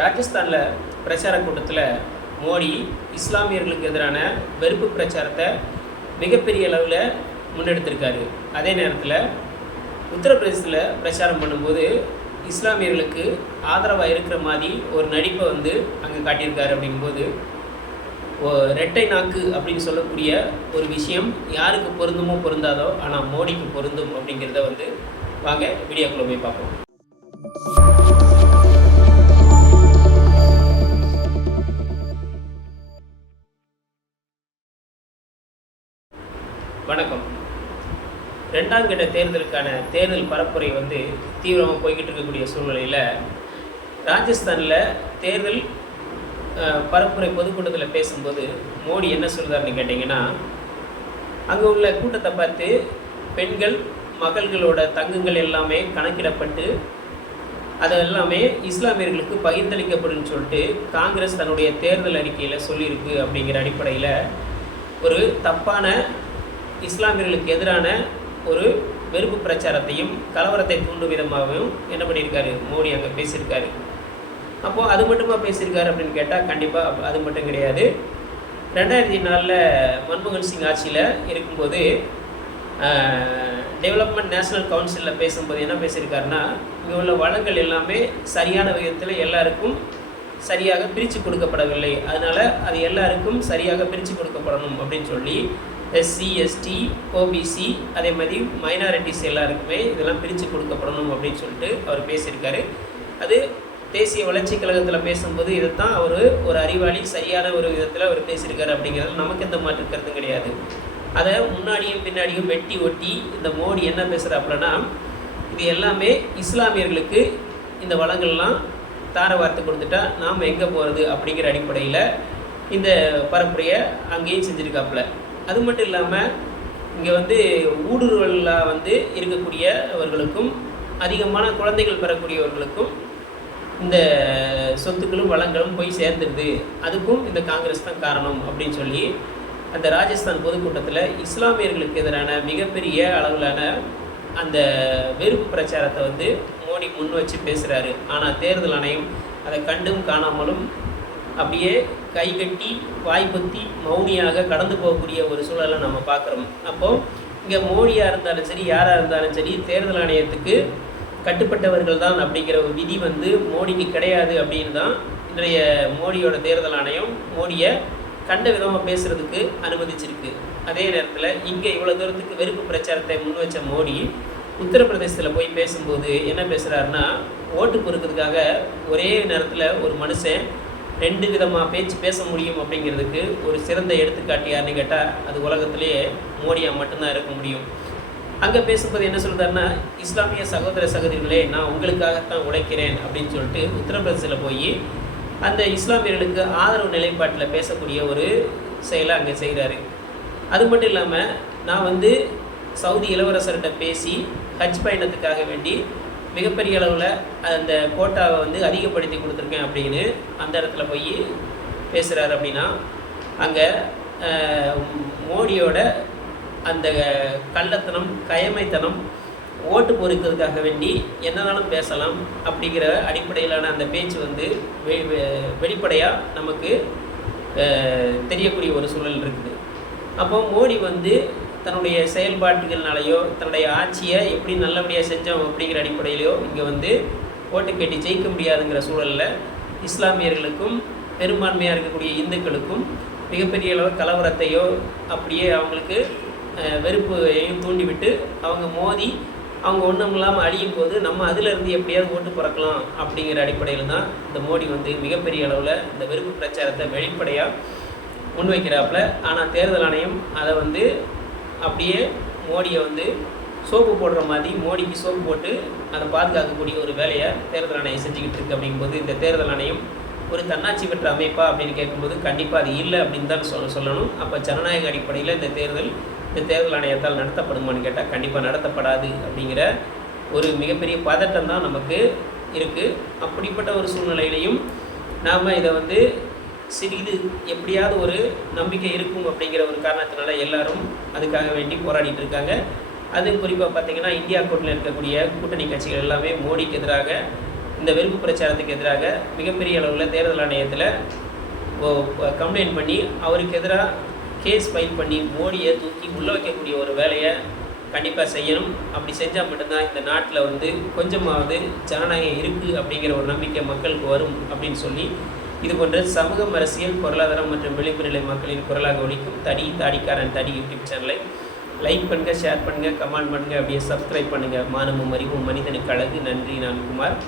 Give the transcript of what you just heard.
ராஜஸ்தானில் பிரச்சார கூட்டத்தில் மோடி இஸ்லாமியர்களுக்கு எதிரான வெறுப்பு பிரச்சாரத்தை மிகப்பெரிய அளவில் முன்னெடுத்திருக்காரு. அதே நேரத்தில் உத்தரப்பிரதேசத்தில் பிரச்சாரம் பண்ணும்போது இஸ்லாமியர்களுக்கு ஆதரவாக இருக்கிற மாதிரி ஒரு நடிப்பை அங்கே காட்டியிருக்காரு. அப்படிங்கும்போது ரெட்டை நாக்கு அப்படின்னு சொல்லக்கூடிய ஒரு விஷயம் யாருக்கு பொருந்துமோ பொருந்தாதோ, ஆனால் மோடிக்கு பொருந்தும் அப்படிங்கிறத வாங்க வீடியோக்குள்ளே போய் பார்ப்போம். வணக்கம். 2ஆம் கட்ட தேர்தலுக்கான தேர்தல் பரப்புரை தீவிரமாக போய்கிட்டு இருக்கக்கூடிய சூழ்நிலையில் ராஜஸ்தானில் தேர்தல் பரப்புரை பொதுக்கூட்டத்தில் பேசும்போது மோடி என்ன சொல்கிறாருன்னு கேட்டிங்கன்னா, அங்கே உள்ள கூட்டத்தை பார்த்து பெண்கள் மகள்களோட தங்கங்கள் எல்லாமே கணக்கிடப்பட்டு அது எல்லாமே இஸ்லாமியர்களுக்கு பகிர்ந்தளிக்கப்படும் சொல்லிட்டு காங்கிரஸ் தன்னுடைய தேர்தல் அறிக்கையில் சொல்லியிருக்கு. அப்படிங்கிற அடிப்படையில் ஒரு தப்பான இஸ்லாமியர்களுக்கு எதிரான ஒரு வெறுப்பு பிரச்சாரத்தையும் கலவரத்தை தூண்டும் விதமாகவும் என்ன பண்ணியிருக்காரு மோடி அங்கே பேசியிருக்காரு. அப்போது அது மட்டுமா பேசியிருக்காரு அப்படின்னு கேட்டால் கண்டிப்பாக அது மட்டும் கிடையாது. 2004 மன்மோகன் சிங் ஆட்சியில் இருக்கும்போது டெவலப்மெண்ட் நேஷனல் கவுன்சிலில் பேசும்போது என்ன பேசியிருக்காருன்னா, இங்கே உள்ள வளங்கள் எல்லாமே சரியான விதத்தில் எல்லாருக்கும் சரியாக பிரித்து கொடுக்கப்படவில்லை, அதனால் அது எல்லாருக்கும் சரியாக பிரித்து கொடுக்கப்படணும் அப்படின்னு சொல்லி எஸ்சி, எஸ்டி, ஓபிசி அதே மாதிரி மைனாரிட்டிஸ் எல்லாருக்குமே இதெல்லாம் பிரித்து கொடுக்கப்படணும் அப்படின்னு சொல்லிட்டு அவர் பேசியிருக்காரு. அது தேசிய வளர்ச்சி கழகத்தில் பேசும்போது இதைத்தான் அவர் ஒரு அறிவாளி சரியான ஒரு விதத்தில் அவர் பேசியிருக்காரு. அப்படிங்கிறது நமக்கு எந்த மாற்று கருத்தும் கிடையாது. அதை முன்னாடியும் பின்னாடியும் வெட்டி ஒட்டி இந்த மோடி என்ன பேசுகிறாப்புலன்னா, இது எல்லாமே இஸ்லாமியர்களுக்கு இந்த வளங்கள்லாம் தார வார்த்தை கொடுத்துட்டா நாம் எங்கே போகிறது அப்படிங்கிற அடிப்படையில் இந்த பரப்புரையை அங்கேயும் செஞ்சுருக்காப்புல. அது மட்டும் இல்லாமல் இங்கே ஊடுருவலாக இருக்கக்கூடியவர்களுக்கும் அதிகமான குழந்தைகள் பெறக்கூடியவர்களுக்கும் இந்த சொத்துக்களும் வளங்களும் போய் சேர்ந்துருது, அதுக்கும் இந்த காங்கிரஸ் தான் காரணம் அப்படின்னு சொல்லி அந்த ராஜஸ்தான் பொதுக்கூட்டத்தில் இஸ்லாமியர்களுக்கு எதிரான மிகப்பெரிய அளவிலான அந்த வெறுப்பு பிரச்சாரத்தை மோடி முன் வச்சு பேசுகிறாரு. ஆனால் தேர்தல் ஆணையம் அதை கண்டும் காணாமலும் அப்படியே கைகட்டி வாய்ப்பத்தி மௌனியாக கடந்து போகக்கூடிய ஒரு சூழலை நம்ம பார்க்குறோம். அப்போது இங்கே மோடியாக இருந்தாலும் சரி, யாராக இருந்தாலும் சரி, தேர்தல் ஆணையத்துக்கு கட்டுப்பட்டவர்கள் தான் அப்படிங்கிற ஒரு விதி மோடிக்கு கிடையாது அப்படின்னு தான் இன்றைய மோடியோட தேர்தல் ஆணையம் மோடியை கண்ட விதமாக பேசுகிறதுக்கு அனுமதிச்சிருக்கு. அதே நேரத்தில் இங்கே இவ்வளோ தூரத்துக்கு வெறுப்பு பிரச்சாரத்தை முன் வச்ச மோடி உத்தரப்பிரதேசத்தில் போய் பேசும்போது என்ன பேசுகிறாருன்னா, ஓட்டு பொறுக்கிறதுக்காக ஒரே நேரத்தில் ஒரு மனுஷன் 2 விதமாக பேச முடியும் அப்படிங்கிறதுக்கு ஒரு சிறந்த எடுத்துக்காட்டு யாருன்னு கேட்டால் அது உலகத்திலேயே மோடியாக மட்டும்தான் இருக்க முடியும். அங்கே பேசும்போது என்ன சொல்கிறாருன்னா, இஸ்லாமிய சகோதர சகோதரிகளே, நான் உங்களுக்காகத்தான் உழைக்கிறேன் அப்படின்னு சொல்லிட்டு உத்தரப்பிரதேசத்தில் போய் அந்த இஸ்லாமியர்களுக்கு ஆதரவு நிலைப்பாட்டில் பேசக்கூடிய ஒரு செயலை அங்கே செய்கிறாரு. அது மட்டும் இல்லாமல் நான் சவுதி இளவரசர்கிட்ட பேசி ஹஜ் பயணத்துக்காக வேண்டி மிகப்பெரிய அளவில் அந்த கோட்டாவை அதிகப்படுத்தி கொடுத்துருக்கேன் அப்படின்னு அந்த இடத்துல போய் பேசுகிறாரு. அப்படின்னா அங்கே மோடியோட அந்த கள்ளத்தனம், கயமைத்தனம், ஓட்டு பொறுக்கிறதுக்காக வேண்டி என்னன்னாலும் பேசலாம் அப்படிங்கிற அடிப்படையிலான அந்த பேச்சு வெளிப்படையாக நமக்கு தெரியக்கூடிய ஒரு சூழல் இருக்குது. அப்போ மோடி தன்னுடைய செயல்பாட்டுகள்னாலேயோ தன்னுடைய ஆட்சியை எப்படி நல்லபடியாக செஞ்சோம் அப்படிங்கிற அடிப்படையிலையோ இங்கே ஓட்டு கேட்டு ஜெயிக்க முடியாதுங்கிற சூழலில் இஸ்லாமியர்களுக்கும் பெரும்பான்மையாக இருக்கக்கூடிய இந்துக்களுக்கும் மிகப்பெரிய அளவு கலவரத்தையோ அப்படியே அவங்களுக்கு வெறுப்பையும் தூண்டிவிட்டு அவங்க மோதி அவங்க ஒன்றும் இல்லாமல் அழியும் போது நம்ம அதிலிருந்து எப்படியாவது ஓட்டு பிறக்கலாம் அப்படிங்கிற அடிப்படையில் தான் இந்த மோடி மிகப்பெரிய அளவில் இந்த வெறுப்பு பிரச்சாரத்தை வெளிப்படையாக முன்வைக்கிறாப்புல. ஆனால் தேர்தல் ஆணையம் அதை அப்படியே மோடியை சோப்பு போடுற மாதிரி மோடிக்கு சோப்பு போட்டு அதை பாதுகாக்கக்கூடிய ஒரு வேலையை தேர்தல் ஆணையம் செஞ்சுக்கிட்டு இருக்கு. அப்படிங்கும்போது இந்த தேர்தல் ஆணையம் ஒரு தன்னாட்சி பெற்ற அமைப்பா அப்படின்னு கேட்கும்போது கண்டிப்பாக அது இல்லை அப்படின்னு தான் சொல்லணும். அப்போ ஜனநாயக அடிப்படையில் இந்த தேர்தல் ஆணையத்தால் நடத்தப்படுமான்னு கேட்டால் கண்டிப்பாக நடத்தப்படாது அப்படிங்கிற ஒரு மிகப்பெரிய பதட்டம் தான் நமக்கு இருக்குது. அப்படிப்பட்ட ஒரு சூழ்நிலையிலையும் நாம் இதை சிறிது எப்படியாவது ஒரு நம்பிக்கை இருக்கும் அப்படிங்கிற ஒரு காரணத்தினால எல்லாரும் அதுக்காக வேண்டி போராடிட்டு இருக்காங்க. அது குறிப்பாக பார்த்திங்கன்னா இந்தியா கூட்டணியில் இருக்கக்கூடிய கூட்டணி கட்சிகள் எல்லாமே மோடிக்கு எதிராக இந்த வெறுப்பு பிரச்சாரத்துக்கு எதிராக மிகப்பெரிய அளவில் தேர்தல் ஆணையத்தில் கம்ப்ளைண்ட் பண்ணி அவருக்கு எதிராக கேஸ் ஃபைல் பண்ணி மோடியை தூக்கி உள்ளே வைக்கக்கூடிய ஒரு வேலையை கண்டிப்பாக செய்யணும். அப்படி செஞ்சால் மட்டும்தான் இந்த நாட்டில் கொஞ்சமாவது ஜனநாயகம் இருக்குது அப்படிங்கிற ஒரு நம்பிக்கை மக்களுக்கு வரும் அப்படின்னு சொல்லி இது போன்ற சமூகம், அரசியல், பொருளாதாரம் மற்றும் விளிம்பு நிலை மக்களின் குரலாக ஒலிக்கும் தாடிக்காரன் தடி யூடியூப் சேனலை லைக் பண்ணுங்கள், ஷேர் பண்ணுங்கள், கமெண்ட் பண்ணுங்கள், அப்படியே சப்ஸ்கிரைப் பண்ணுங்கள். மானமும் அறிவும் மனிதனுக்கு அழகு. நன்றி. நான் குமார்.